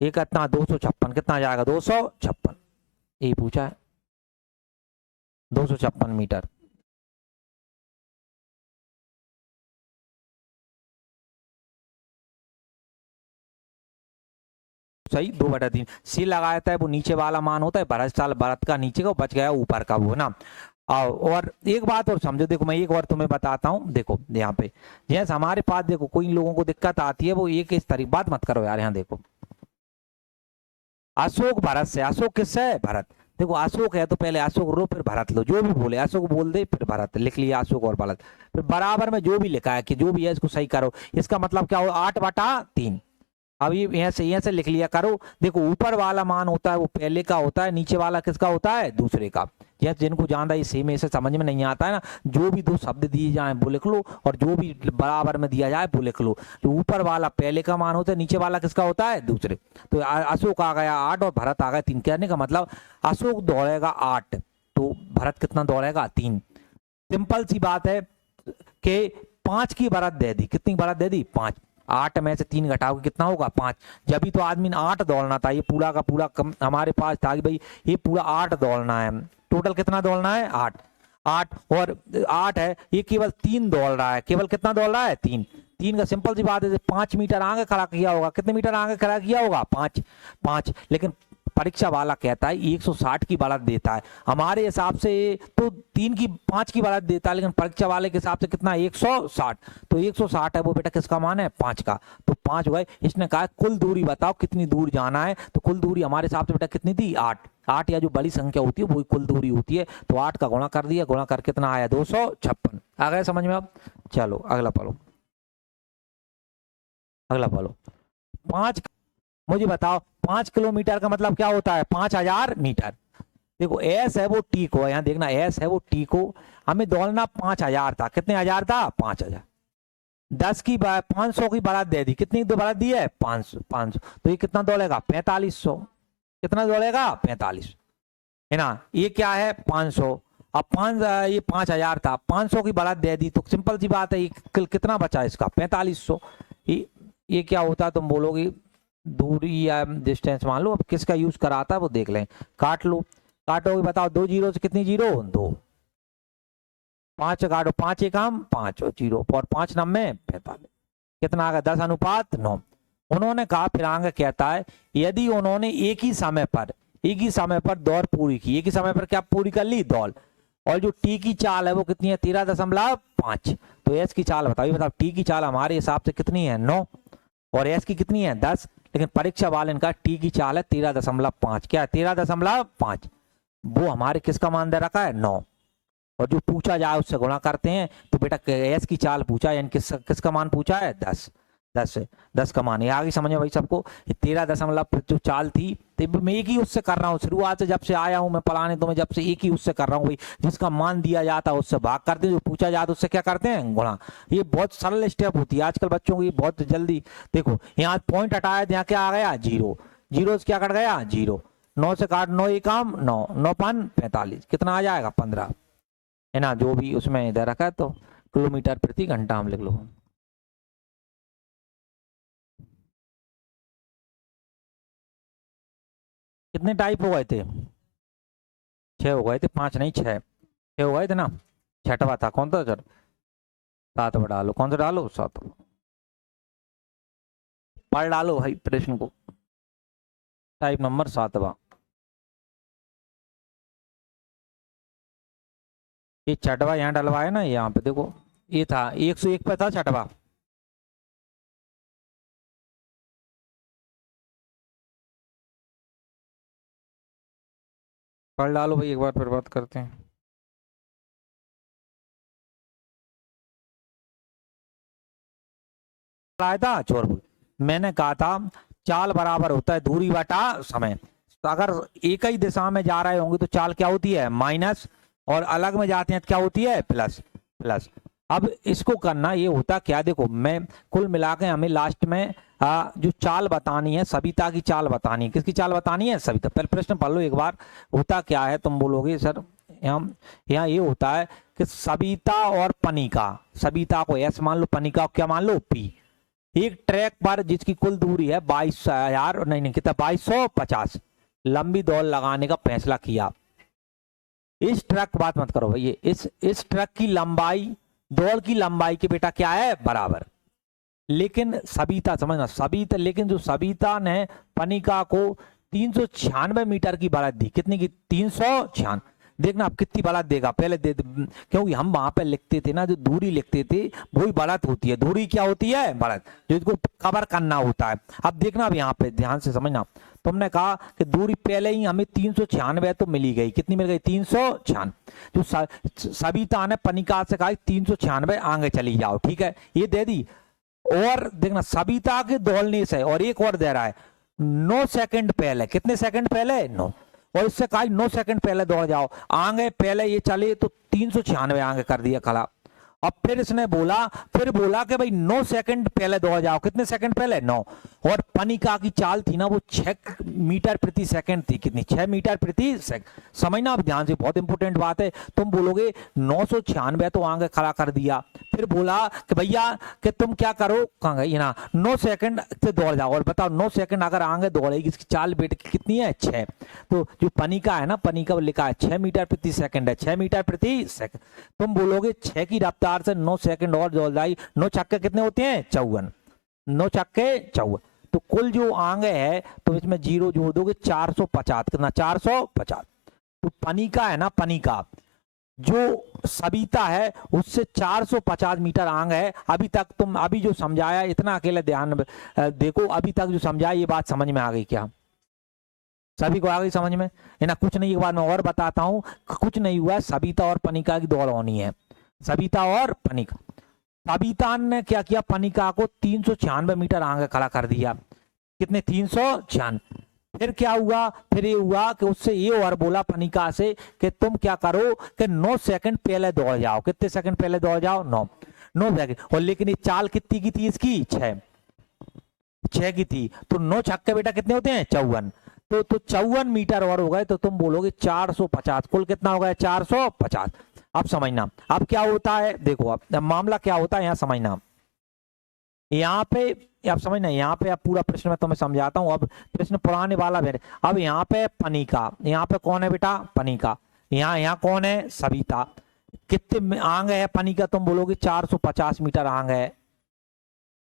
ये कितना 256, कितना जाएगा 256। यही पूछा है 256 मीटर। सही 2/3 सी लगाया था वो नीचे वाला मान होता है, भरत साल भरत का नीचे का बच गया ऊपर का वो ना। और एक बात और समझो, देखो मैं एक और तुम्हें बताता हूँ। देखो यहाँ पे जैसे हमारे पास देखो कोई लोगों को दिक्कत आती है वो एक इस तरीके बात मत करो यार। यहाँ देखो अशोक भरत से, अशोक किससे है भरत। देखो अशोक है तो पहले अशोक लो फिर भरत लो, जो भी बोले अशोक बोल दे फिर भरत लिख लिया, अशोक और भरत फिर बराबर में जो भी लिखा है कि जो भी है इसको सही करो। इसका मतलब क्या हो 8/3। अब ये यहाँ से लिख लिया करो। देखो ऊपर वाला मान होता है वो पहले का होता है, नीचे वाला किसका होता है दूसरे का। यह जिनको ज्यादा इस सेम ऐसे समझ में नहीं आता है ना, जो भी 2 शब्द दिए जाए वो लिख लो और जो भी बराबर में दिया जाए वो लिख लो। तो ऊपर वाला पहले का मान होता है, नीचे वाला किसका होता है दूसरे। तो अशोक आ गया 8 और भरत आ गया 3। कहने का मतलब अशोक दौड़ेगा 8 तो भरत कितना दौड़ेगा 3। सिंपल सी बात है कि 5 की बढ़त दे दी, कितनी बढ़त दे दी 5, 8 में से 3 घटाओगे कितना होगा 5। जब भी तो आदमी ने 8 दौड़ना था, ये पूरा का पूरा हमारे पास था कि भाई ये पूरा 8 दौड़ना है। टोटल कितना दौड़ना है 8, 8 और 8 है, ये केवल 3 दौड़ रहा है, केवल कितना दौड़ रहा है 3। 3 का सिंपल सी बात है 5 मीटर आगे खड़ा किया होगा, कितने मीटर आगे खड़ा किया होगा 5, 5। लेकिन परीक्षा वाला कहता है 160 की बढ़त देता है, हमारे हिसाब से तो 5 की बढ़त देता है, लेकिन परीक्षा वाले के हिसाब से कितना 160, तो 160 है वो बेटा किसका मान है 5 का, तो 5 हुआ। इसने कहा कुल दूरी बताओ कितनी दूर जाना है, तो कुल दूरी हमारे हिसाब से बेटा कितनी थी 8 या जो बड़ी संख्या होती है वही कुल दूरी होती है, तो 8 का गुणा कर दिया, गुणा कर कितना आया 256। आ गए समझ में अब? चलो अगला पढ़ो, अगला पढ़ो। 5, मुझे बताओ 5 किलोमीटर का मतलब क्या होता है 5000 मीटर। देखो एस है वो टी को, यहाँ देखना एस है वो टी को, हमें दौड़ना 5000 था, कितने हजार था 5000, 500 की बढ़त दे दी, कितनी बढ़त दी है 500, तो ये कितना दौड़ेगा 4500, कितना दौड़ेगा 45 है ना। ये क्या है 500, अब ये 5000 था, 500 की बढ़त दे दी, तो सिंपल सी बात है ये कितना बचा इसका 4500। ये क्या होता है तुम बोलोगे दूरी या डिस्टेंस मान लो, अब किसका यूज कराता है वो देख लें, काट लो, काटोगे बताओ 2 जीरो से कितनी जीरो 2, 5 काटो 5 एक काम 5 और जीरो और 5 नब्बे 45, कितना आ गया 10:9। उन्होंने कहा फिर आगे कहता है यदि उन्होंने एक ही समय पर दौड़ पूरी की, एक ही समय पर क्या पूरी कर ली दौड़, और जो टी की चाल है वो कितनी है 13.5, तो एस की चाल बताओ टी की चाल हमारे हिसाब से कितनी है 9 और एस की कितनी है 10, लेकिन परीक्षा वाले इनका टी की चाल है 13.5, क्या 13.5, वो हमारे किसका मान दे रखा है 9, और जो पूछा जाए उससे गुणा करते हैं, तो बेटा एस की चाल पूछा है, यानी किसका मान पूछा है 10 का मान, ये आगे समझ भाई सबको। 13 जो चाल थी, तो मैं एक ही उससे कर रहा हूँ, शुरुआत से जब से आया हूँ मैं पढ़ाने, तो मैं जब से एक ही उससे कर रहा हूँ भाई, जिसका मान दिया जाता है उससे भाग करते हैं, जो पूछा जाता है उससे क्या करते हैं गुणा। ये बहुत सरल स्टेप होती है, आजकल बच्चों को ये बहुत जल्दी। देखो यहाँ पॉइंट हटाया, यहाँ क्या आ गया 0, 0 से क्या कट गया 0, 9 से काट 9 एक काम 9, 9 45, कितना आ जाएगा 15 है ना, जो भी उसमें इधर रखा है, तो किलोमीटर प्रति घंटा हम लिख लो। कितने टाइप हो गए थे 6 हो गए थे, 5 नहीं 6 हो गए थे ना, छठवा था कौन था सर 7 डालो, कौन सा डालो 7 पढ़ डालो भाई प्रश्न को, टाइप नंबर 7वां। ये छठवा यहाँ डलवाया ना, यहाँ पे देखो ये था 101 पे था छठवा, पढ़ डालो भाई एक बार फिर बात करते हैं। आया था चोर, मैंने कहा था चाल बराबर होता है दूरी बटा समय, तो अगर एक ही दिशा में जा रहे होंगे तो चाल क्या होती है माइनस, और अलग में जाते हैं तो क्या होती है प्लस। अब इसको करना ये होता क्या, देखो मैं कुल मिला के हमें लास्ट में जो चाल बतानी है सविता की चाल बतानी है, किसकी चाल बतानी है सविता। पहले प्रश्न पढ़ लो एक बार, होता क्या है तुम बोलोगे सर यहाँ ये होता है कि सविता और पनिका, सविता को एस मान लो, पनिका को क्या मान लो पी, एक ट्रैक पर जिसकी कुल दूरी है 22,000 नहीं कितना 2250 लंबी दौड़ लगाने का फैसला किया। इस ट्रक बात मत करो भैया, इस ट्रक की लंबाई दौड़ की लंबाई के बेटा क्या है बराबर, लेकिन सविता समझना सविता, लेकिन जो सविता ने पनिका को 396 मीटर की बढ़त दी, कितनी की 396, देखना आप कितनी बढ़त देगा पहले दे, क्योंकि हम वहां पे लिखते थे ना जो दूरी लिखते थे वही बढ़त होती है, दूरी क्या होती है बढ़त, जो इसको कवर करना होता है। अब देखना अब यहाँ पे ध्यान से समझना, तुमने कहा कि दूरी पहले ही हमें 396 तो मिली गई, कितनी मिल गई 396, जो सविता ने पनिका से कहा 396 आगे चली जाओ, ठीक है ये दे दी। और देखना सविता के दौड़ने से, और एक और दे रहा है 9 सेकंड पहले, कितने सेकंड पहले 9, और इससे कहा 9 सेकंड पहले दौड़ जाओ, आगे पहले ये चले तो 396 आगे कर दिया खड़ा। अब फिर इसने बोला कि भाई 9 सेकंड पहले दौड़ जाओ, कितने सेकंड पहले 9, और पनिका की चाल थी ना वो 6 मीटर प्रति सेकंड थी, कितनी 6 मीटर प्रति सेकंड। समझना आप ध्यान से, बहुत इंपॉर्टेंट बात है। तुम बोलोगे 996 तो आगे खड़ा कर दिया, फिर बोला कि भैया कि तुम क्या करो, कहाँ गई ना 9 सेकंड से दौड़ जाओ, और बताओ 9 सेकंड अगर आगे दौड़ेगी इसकी चाल बेट कितनी है 6, तो जो पनिका है ना पनिका लिखा है 6 मीटर प्रति सेकंड है, 6 मीटर प्रति सेकंड। तुम बोलोगे 6 की रफ्तार से 9 सेकंड और दौड़ जाए, 9 छक्के कितने होते हैं 54, 9 छक्के 54, तो कुल जो आंग है तो इसमें 0 जोड़ दोगे 450, कितना 450। तो पनिका है ना, पनिका जो सविता है उससे 450 मीटर आंग है। अभी तक तुम अभी जो समझाया इतना अकेले ध्यान देखो, अभी तक जो समझाया ये बात समझ में आ गई क्या? सभी को आ गई समझ में? है ना? कुछ नहीं, एक बार मैं और बताता हूँ, कुछ नहीं हुआ, सविता और पनिका की दौड़ होनी है, सविता और पनिका। सविता ने क्या किया, पनिका को 396 मीटर आगे खड़ा कर दिया। कितने? 396। फिर क्या हुआ, फिर ये हुआ कि उससे ये और बोला पनिका से कि तुम क्या करो कि 9 सेकंड पहले दौड़ जाओ। कितने सेकंड पहले दौड़ जाओ? 9 सेकंड। और लेकिन ये चाल कितनी की थी इसकी? 6 की थी। तो 9 छक्के बेटा कितने होते हैं? 54। तो 54 मीटर और हो गए, तो तुम बोलोगे 450। कुल कितना हो गया? 450। अब समझना, अब क्या होता है, देखो अब मामला क्या होता है यहाँ समझना। यहाँ पे अब समझना, यहाँ पे अब पूरा प्रश्न मैं तुम्हें समझाता हूँ। अब प्रश्न पुराने वाला है। अब यहाँ पे पनिका, यहाँ पे कौन है बेटा? पनिका। यहाँ कौन है? सविता। कितने आंग है पनिका? तुम बोलोगे 450 मीटर आंग है।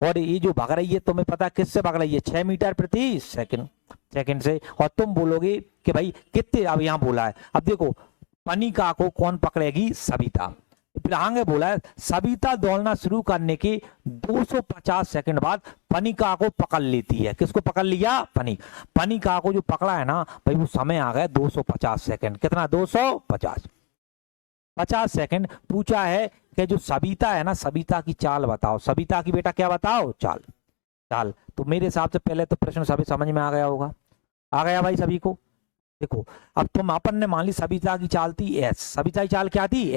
और ये जो भाग रही है तुम्हें पता है किससे भाग रही है? 6 मीटर प्रति सेकंड से। और तुम बोलोगे कि भाई कितने, अब यहाँ बोला है, अब देखो पनिका को कौन पकड़ेगी? सविता। फिर आगे बोला है सविता दौड़ना शुरू करने के 250 सेकंड बाद पनिका को पकड़ लेती है। किसको पकड़ लिया? पनिका को जो पकड़ा है ना भाई, वो समय आ गया 250 सेकंड। कितना? 250 सेकंड। पूछा है कि जो सविता है ना, सविता की चाल बताओ। सविता की बेटा क्या बताओ? चाल। तो मेरे हिसाब से पहले तो प्रश्न सभी समझ में आ गया होगा। आ गया भाई सभी को? देखो अब तुम अपन ने मान ली सविता की चाल थी एस। सविता की चाल क्या थी?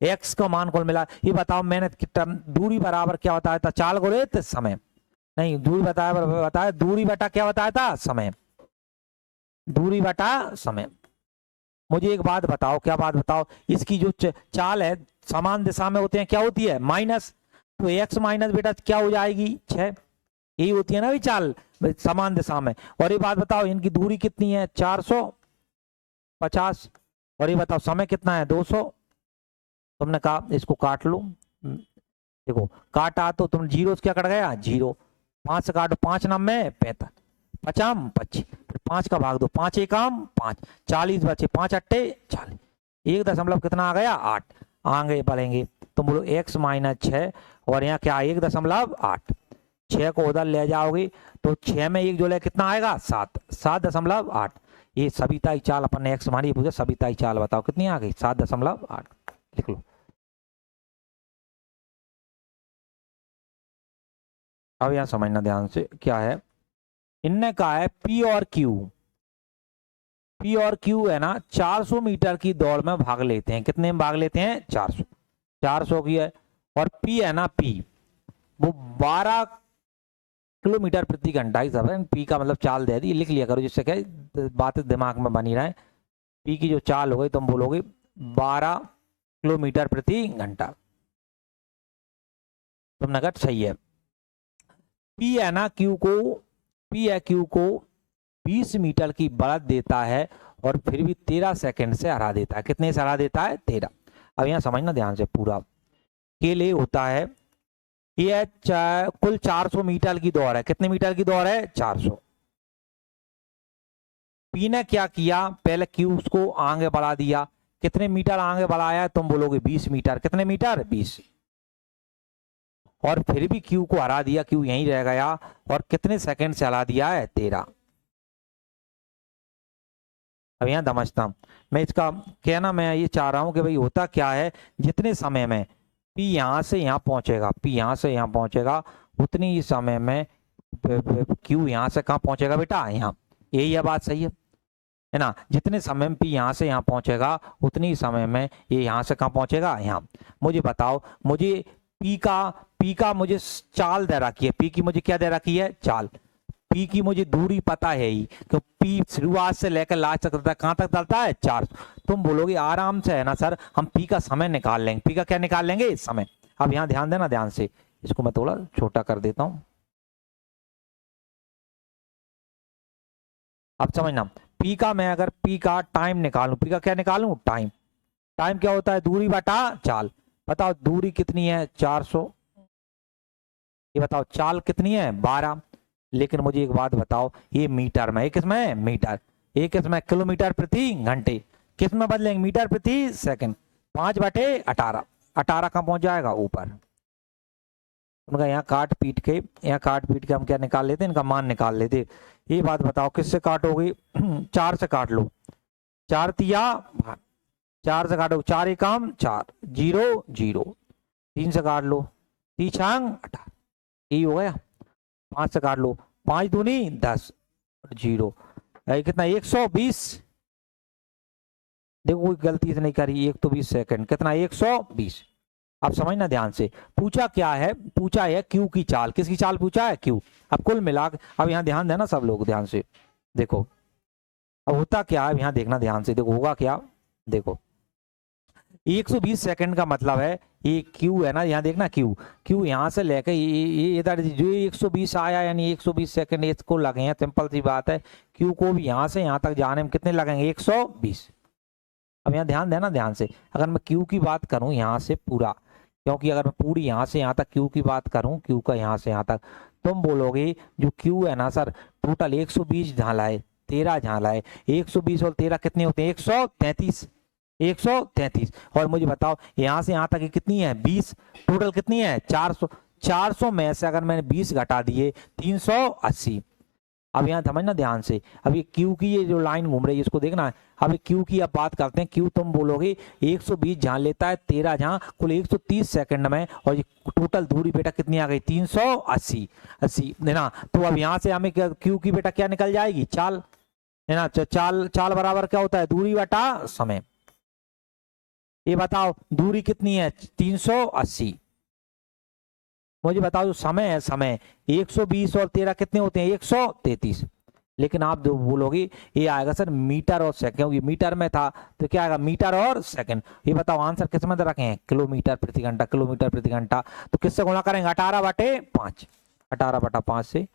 एक्स का मान कौन मिला? ये बताओ। मैंने दूरी बराबर क्या बताया था? चाल गुणित समय। नहीं, दूरी बताया दूरी बटा क्या बताया था? समय। दूरी बटा समय। मुझे एक बात बताओ, क्या बात बताओ? इसकी जो चाल है समान दिशा में होते हैं, क्या होती है? माइनस। तो एक्स माइनस बेटा क्या हो जाएगी? 6। यही होती है ना भी चाल समान दिशा में। और ये बात बताओ इनकी दूरी कितनी है? 450। और ये बताओ समय कितना है? 200। तुमने कहा इसको काट लो। देखो काटा तो तुम जीरो क्या कट गया? 0। 5 से काटो, 5 9 में 45, 50 25। फिर 5 का भाग दो, 5 एकम 5, 40 बचे, 5 अट्टे 40। 1 दशमलव कितना आ गया? 8। आगे बढ़ेंगे तुम बोलो x माइनस 6 और यहाँ क्या? 1.8। 6 को उधर ले जाओगे तो 6 में 1 जोड़े कितना आएगा? 7.8। ये सविता की चाल अपन ने x मानी, पूछे सविता की चाल बताओ कितनी आ गई? 7.8। लिख लो। अब यहाँ समझना ध्यान से क्या है। इनने कहा है P और Q है ना 400 मीटर की दौड़ में भाग लेते हैं। कितने में भाग लेते हैं? 400 की है। और P है ना, P वो 12 किलोमीटर प्रति घंटा ही सब है। P का मतलब चाल दे दी, लिख लिया करो जिससे क्या बातें दिमाग में बनी रहे। P की जो चाल हो गई तुम बोलोगे 12 किलोमीटर प्रति घंटा। तुमने कहा सही है। P है ना Q को 20 मीटर की बढ़त देता है और फिर भी 13 सेकंड से हरा देता है। कितने से हरा देता है? 13। अब यहाँ समझना ध्यान से पूरा। के लिए होता है ये कुल 400 मीटर की दौड़ है। कितने मीटर की दौड़ है? 400। P ने क्या किया? पहले Q उसको आगे बढ़ा दिया। कितने मीटर आगे बढ़ाया है? तुम बोलोगे 20 मीटर। कितने मीटर? 20। और फिर भी Q को हरा दिया, Q यहीं रह गया। और कितने सेकंड से हरा दिया है? 13। अब यहाँ समझता हूं मैं इसका कहना, मैं ये चाह रहा हूं कि भाई होता क्या है, जितने समय में P यहां से यहां पहुंचेगा, P यहां से यहां पहुंचेगा, उतनी ही समय में Q यहां से कहां पहुंचेगा बेटा? यहाँ। यही है बात, सही है ना? जितने समय में P यहां से यहां पहुंचेगा उतनी ही समय में ये यहां से कहां पहुंचेगा? यहाँ। मुझे बताओ, मुझे P का मुझे चाल दे रखी है। P की मुझे क्या दे रखी है? चाल। P की मुझे दूरी पता है ही, तो P शुरुआत से लेकर लास्ट तक चलता है। कहां तक चलता है? 400। तुम बोलोगे आराम से है ना सर, हम P का समय निकाल लेंगे। P का क्या निकाल लेंगे? समय। अब यहाँ ध्यान देना ध्यान से, इसको मैं थोड़ा छोटा कर देता हूं। अब समझना, P का मैं अगर P का टाइम निकालूं, P का क्या निकालूं? टाइम। टाइम क्या होता है? दूरी बटा चाल। बताओ दूरी कितनी है? 400। ये बताओ चाल कितनी है? 12। लेकिन मुझे एक बात बताओ, ये मीटर में, किसमें मीटर, ये किसमें किलोमीटर प्रति घंटे, किसमें बदलेंगे मीटर प्रति सेकंड, 5/18, 18 कहाँ पहुंच जाएगा ऊपर। उनका यहाँ काट पीट के हम क्या निकाल लेते, इनका मान निकाल लेते। ये बात बताओ किससे काटोगे 4 से काट लो, 4 तिया 4 से काटो, 4 एकम 4, 0 0, 3 से काट लो, 3 छांग 18, यही हो गया। 5 से काट लो, 5 दूनी 10, 0, कितना 120, देखो कोई गलती से नहीं करी, 120 सेकंड, कितना 120। अब समझना ध्यान से, पूछा क्या है, पूछा है क्यू की चाल, किसकी चाल पूछा है, क्यू। अब कुल मिला, अब यहाँ ध्यान देना सब लोग ध्यान से, देखो अब होता क्या है, यहाँ देखना ध्यान से, देखो होगा क्या, देखो 120 सेकंड का मतलब है, ये क्यू है ना, यहाँ देखना क्यू, क्यू यहाँ से लेकर ये इधर जो 120 आया, यानी 120 सेकंड इसको लगे हैं, सिंपल सी बात है, क्यू को भी यहाँ से यहाँ तक जाने में कितने लगेंगे 120। अब यहाँ ध्यान देना ध्यान से, अगर मैं क्यू की बात करूं यहाँ से पूरा, क्योंकि अगर मैं पूरी यहाँ से यहाँ तक क्यू की बात करूं, क्यू का यहाँ से यहाँ तक, तुम बोलोगे जो क्यू है ना सर, टोटल 120 झाला है, 13 झाला है, 120 और 13 कितने होते हैं 133, 133। और मुझे बताओ यहाँ से यहाँ तक की कितनी है 20, टोटल कितनी है 400, 400 में से अगर मैंने 20 घटा दिए 380। अब यहाँ समझना ध्यान से, अब ये क्यू की ये जो लाइन घूम रही है इसको देखना है। अब क्यू की अब बात करते हैं, क्यू तुम बोलोगे 120 जहां लेता है, 13 जहां, कुल 130 सेकंड में, और ये टोटल दूरी बेटा कितनी आ गई 380, 80 है ना। तो अब यहाँ से हमें क्यू की बेटा क्या निकल जाएगी, चाल है ना, चाल चाल बराबर क्या होता है, दूरी बटा समय। ये बताओ दूरी कितनी है 380, मुझे बताओ जो समय है, समय 120 और 13 कितने होते हैं 133। लेकिन आप जो बोलोगे ये आएगा सर मीटर और सेकंड, क्योंकि मीटर में था तो क्या आएगा मीटर और सेकंड। ये बताओ आंसर किस में रखे हैं, किलोमीटर प्रति घंटा, किलोमीटर प्रति घंटा, तो किससे गुणा करेंगे 18/5, 18/5 से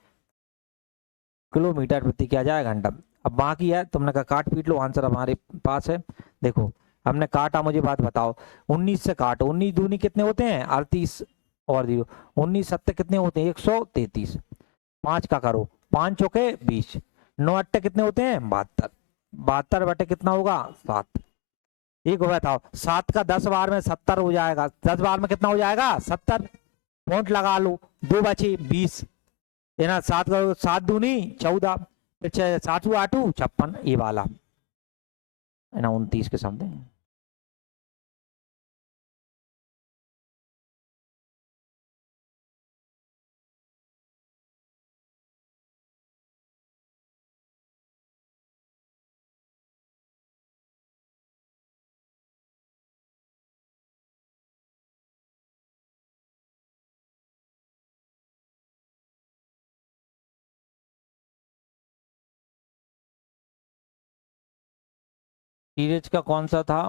किलोमीटर प्रति क्या जाएगा घंटा। अब बाकी है, तुमने कहा काट पीट लो, आंसर हमारे पास है। देखो हमने काटा, मुझे बात बताओ 19 से काटो, 19 दूनी कितने होते हैं 38 और 0, 19 सत्ते कितने होते हैं 133, 5 का करो, 5 चौके 20, 9 अट्टे कितने होते हैं 72, 72 बटे कितना होगा 7। एक हो गया था 7 का 10 बार में 70 हो जाएगा, 10 बार में कितना हो जाएगा 70, पॉइंट लगा लो, 2 बचे 20 है ना, 7 का 7 दूनी 14, फिर 7 8 56, ये वाला है ना 29 के समथिंग। सीरीज का कौन सा था,